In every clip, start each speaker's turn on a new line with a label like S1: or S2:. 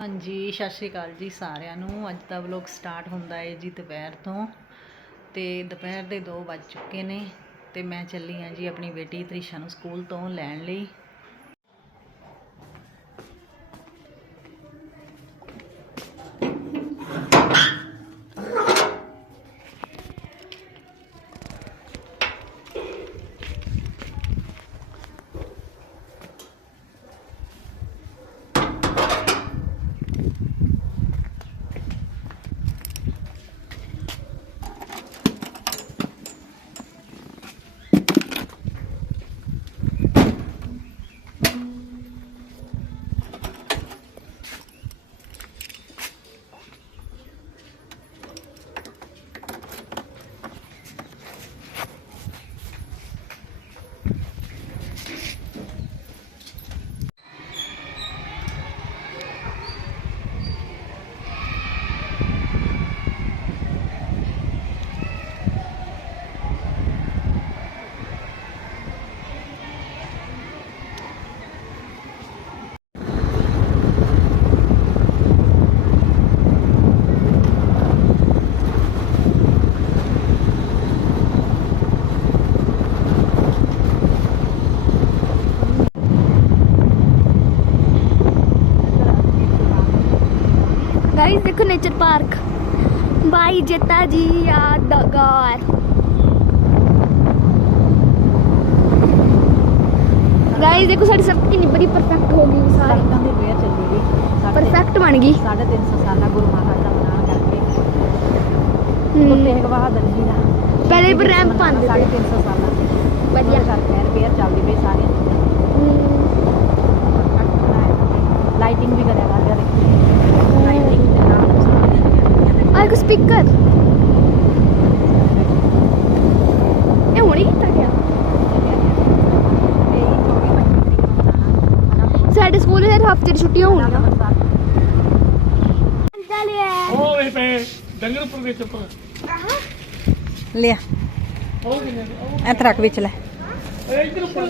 S1: ਹਾਂਜੀ, ਸਤਿ ਸ਼੍ਰੀ ਅਕਾਲ ਜੀ ਸਾਰਿਆਂ ਨੂੰ। ਅੱਜ ਦਾ ਵਲੋਗ ਸਟਾਰਟ ਹੁੰਦਾ ਹੈ ਜੀ ਦੁਪਹਿਰ ਤੋਂ ਤੇ ਦੁਪਹਿਰ ਦੇ 2 ਵੱਜ ਚੁੱਕੇ ਨੇ ਤੇ ਮੈਂ ਚੱਲੀ ਹਾਂ ਜੀ ਆਪਣੀ ਬੇਟੀ ਤ੍ਰਿਸ਼ਾ ਨੂੰ ਸਕੂਲ ਤੋਂ ਲੈਣ ਲਈ।
S2: ਗਾਇਸ ਦੇਖੋ ਨੇਚਰ ਪਾਰਕ ਬਾਈ ਜੱਤਾ ਜੀ ਯਾਦ ਦਾ ਗਾਰ ਗਾਇਸ ਦੇਖੋ ਸਾਡੀ ਸਭ ਕਿੰਨੀ ਬੜੀ ਪਰਫੈਕਟ ਹੋ
S1: ਗਈ ਸਾਰੀ। ਤਾਂ ਦੀ ਵੇਅਰ ਚੱਲੀ ਗਈ।
S2: ਪਰਫੈਕਟ ਬਣ ਗਈ।
S1: 350 ਸਾਲਾ ਗੁਰੂ ਮਹਾਰਾਜ ਦਾ ਮਨਾਣ ਕਰਕੇ।
S2: ਤੇ
S1: ਤੇਗ ਬਹਾਦਰ ਜੀ ਦਾ।
S2: ਪਹਿਲੇ ਪਰ ਰੈਂਪ ਪਾਉਂਦੇ
S1: 350 ਸਾਲਾ
S2: ਵਧੀਆ।
S1: ਕਰਕੇ ਰਿਪੇਅਰ ਚੱਲਦੀ ਪਈ ਸਾਰੀ।
S2: ਸਪੀਕਰ ਇਹ ਹੁਣੇ ਕੀਤਾ ਗਿਆ। ਸਾਡੇ ਸਕੂਲ ਹਰ ਹਫ਼ਤੇ ਦੀ ਛੁੱਟੀਆਂ ਹੁੰਦੀਆਂ
S3: ਉਹ ਇਹ ਪੈ ਡੰਗਰ ਉੱਪਰ ਵਿੱਚ ਉੱਪਰ
S1: ਲਿਆ।
S3: ਉਹ ਕਿੰਨੇ
S1: ਇਹ ਤਰਕ ਵਿੱਚ ਲੈ।
S3: ਇਹ ਇੱਧਰ ਉੱਪਰ।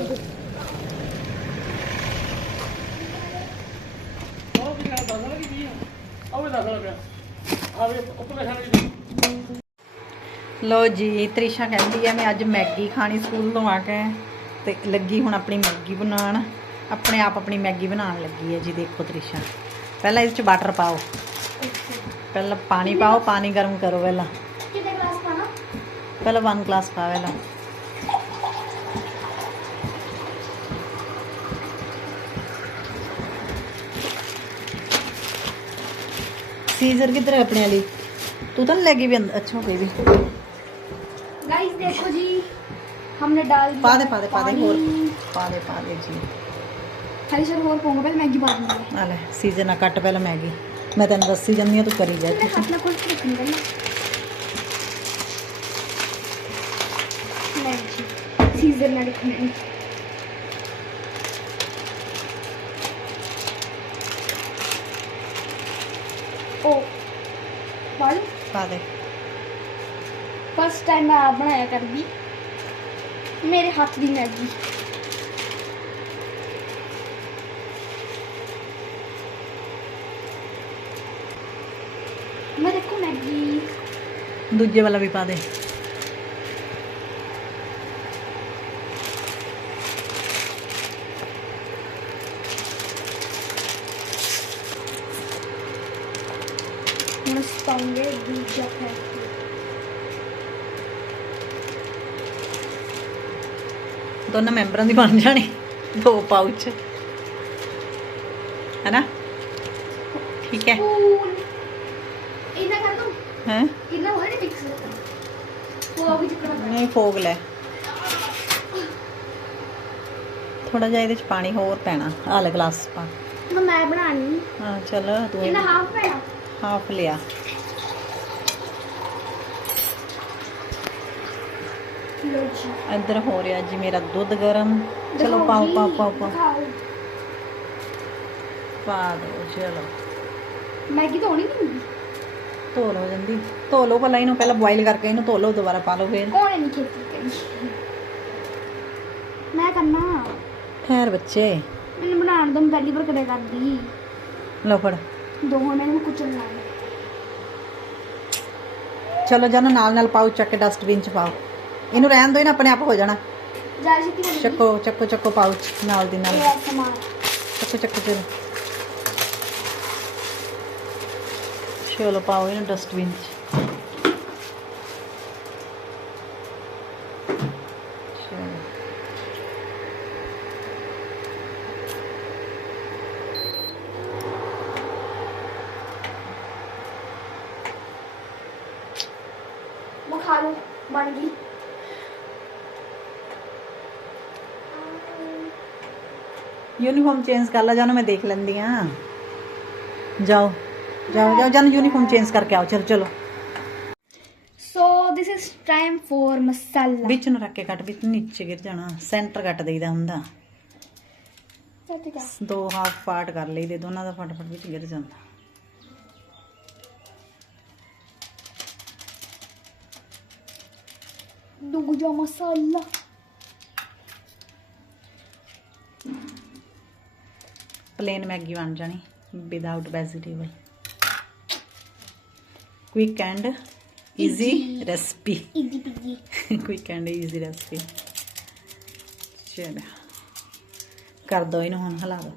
S3: ਉਹ ਕਿਹੜਾ ਦੱਸਣਾ ਕੀ ਆ? ਉਹ ਦੱਸਣਾ ਪਿਆ।
S1: ਲੋ ਜੀ ਤ੍ਰਿਸ਼ਾ ਕਹਿੰਦੀ ਹੈ ਮੈਂ ਅੱਜ ਮੈਗੀ ਖਾਣੀ ਸਕੂਲ ਤੋਂ ਆ ਕੇ ਤੇ ਲੱਗੀ ਹੁਣ ਆਪਣੀ ਮੈਗੀ ਬਣਾਉਣ। ਆਪਣੇ ਆਪ ਆਪਣੀ ਮੈਗੀ ਬਣਾਉਣ ਲੱਗੀ ਹੈ ਜੀ ਦੇਖੋ ਤ੍ਰਿਸ਼ਾ। ਪਹਿਲਾਂ ਇਸ ਚ ਬਟਰ ਪਾਓ। ਪਹਿਲਾਂ ਪਾਣੀ ਪਾਓ ਪਾਣੀ ਗਰਮ ਕਰੋ ਪਹਿਲਾਂ।
S2: ਕਿੰਨੇ ਕਲਾਸ ਪਾਣਾ
S1: ਪਹਿਲਾਂ 1 ਗਲਾਸ ਪਾ सीजर किधर है अपने वाली? तू तो लगी भी अच्छा हो गई भी।
S2: गाइस देखो जी हमने डाल दिया
S1: पा दे पा दे पा दे
S2: और
S1: पा दे पा दे जी।
S2: खाली सर और पोंगा पहले मैगी पा दूँगी।
S1: ले सीज़न ना कट पहले मैगी। मैं तेन दस्सी जानी
S2: तू
S1: करी जा।
S2: अपना कुछ रखूँगा सीज़न ना रखूँगी। ਫਸਟ ਟਾਈਮ ਮੈਂ ਆ ਬਣਾਇਆ ਕਰਦੀ। ਮੇਰੇ ਹੱਥ ਦੀ ਮੈਗੀ। ਮੈਂ ਦੇਖੋ ਮੈਗੀ।
S1: ਦੂਜੇ ਵਾਲਾ ਵੀ ਪਾ ਦੇ।
S2: Mustang'e bir cephe.
S1: ਦੋਨਾਂ ਮੈਂਬਰਾਂ ਦੀ ਬਣ ਜਾਣੀ। ਦੋ ਪਾਉਚ ਹੈਨਾ? ਠੀਕ ਹੈ।
S2: ਇਹਨਾਂ ਕਰ ਦੋ?
S1: ਹੈ?
S2: ਇਹਨਾਂ ਹੋਏ ਨੇ ਮਿਕਸ ਫੋਗ ਜਿਕਣਾ
S1: ਨਹੀਂ ਫੋਗ ਲੈ। ਥੋੜਾ ਜਿਹਾ ਇਹਦੇ ਚ ਪਾਣੀ ਹੋਰ ਪੈਣਾ। ਆਹ ਲੈ ਗਲਾਸ ਪਾ।
S2: ਮੈਂ ਬਣਾਣੀ
S1: ਹਾਂ ਚਲ ਤੂੰ
S2: ਇਹਨਾਂ ਹਾਫ ਪੈਣਾ
S1: ਹਾਫ ਲਿਆ ਇੱਧਰ ਹੋ ਰਿਹਾ ਜੀ ਮੇਰਾ ਦੁੱਧ ਗਰਮ। ਚਲੋ ਪਾਓ ਪਾਓ ਪਾਓ ਪਾਓ। ਪਾ ਦਿਓ ਚਲੋ।
S2: ਮੈਗੀ ਧੋਣੀ ਨਹੀਂ
S1: ਧੋ ਲਓ ਜੰਦੀ ਧੋ ਲਓ ਪਹਿਲਾਂ ਇਹਨੂੰ ਪਹਿਲਾਂ ਬੋਇਲ ਕਰਕੇ ਇਹਨੂੰ ਧੋ ਲਓ ਦੁਬਾਰਾ ਪਾ ਲਓ ਫੇਰ।
S2: ਕੋਣ ਨਹੀਂ ਖੇਤੀ ਕਰੀ ਮੈਂ ਕਰਨਾ।
S1: ਖੈਰ ਬੱਚੇ।
S2: ਮੈਨੂੰ ਬਣਾਉਣ ਦਮ ਪਹਿਲੀ ਵਾਰ ਕਦੇ ਕਰਦੀ।
S1: ਲਓ ਫੜ।
S2: ਦੋ ਕੁਚਲਣਾ ਹੈ।
S1: ਚਲੋ ਜਾਨੋ ਨਾਲ ਨਾਲ ਪਾਓ ਚੱਕ ਕੇ ਡਸਟਬਿਨ ਚ ਪਾਓ। ਇਹਨੂੰ ਰਹਿਣ ਦਿਓ ਇਹਨਾਂ ਆਪਣੇ ਆਪ ਹੋ ਜਾਣਾ।
S2: ਜਾ
S1: ਚੱਕੋ ਚੱਕੋ ਚੱਕੋ ਪਾਉਚ ਨਾਲ ਦੀ ਨਾਲ।
S2: ਇਹ ਆ ਸਮਾਨ
S1: ਚੱਕੋ ਚੱਕੋ ਚਲੋ ਚਲੋ ਪਾਓ ਇਹਨੂੰ ਡਸਟਬਿਨ ਚ ਚਲੋ
S2: ਖਾ ਲਓ ਬਣ ਗਈ।
S1: ਯੂਨੀਫਾਰਮ ਚੇਂਜ ਕਰ ਲੈ ਜਾਨੂੰ ਮੈਂ ਦੇਖ ਲੈਂਦੀ ਆ। ਜਾਓ ਜਾਓ ਜਾਓ ਜਾਨੂੰ ਯੂਨੀਫਾਰਮ ਚੇਂਜ ਕਰਕੇ ਆਓ ਚਲ ਚਲੋ।
S2: So this is time for masala
S1: ਵਿੱਚ ਨੂੰ ਰੱਖ ਕੇ ਕੱਟ ਵਿੱਚ ਨੀਚੇ ਗਿਰ ਜਾਣਾ ਸੈਂਟਰ ਕੱਟ ਦੇਈਦਾ ਹੁੰਦਾ। ਦੋ ਹਾਫ ਪਾਰਟ ਕਰ ਲਈਦੇ ਦੋਨਾਂ ਦਾ ਫਟਾਫਟ ਵਿੱਚ ਗਿਰ ਜਾਂਦਾ।
S2: Dogoja masala.
S1: ਪਲੇਨ ਮੈਗੀ ਬਣ ਜਾਣੀ without vegetable quick and easy recipe
S2: easy peasy
S1: quick and easy recipe ਚਲੋ। ਕਰ ਦੋ ਇਹਨੂੰ ਹੁਣ ਹਿਲਾ ਦੋ।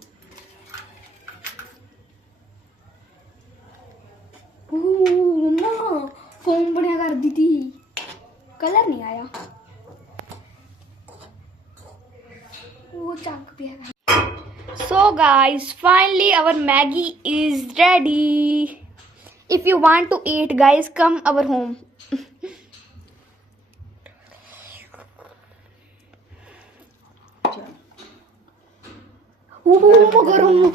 S2: ਉਹ ਮੰਮਾ ਫੋਨ ਬਣਿਆ ਕਰਦੀ ਤੀ। कलर नहीं आया। वो चाक भी है। So guys finally our Maggi is ready if you want to eat guys come
S1: our
S2: home गरम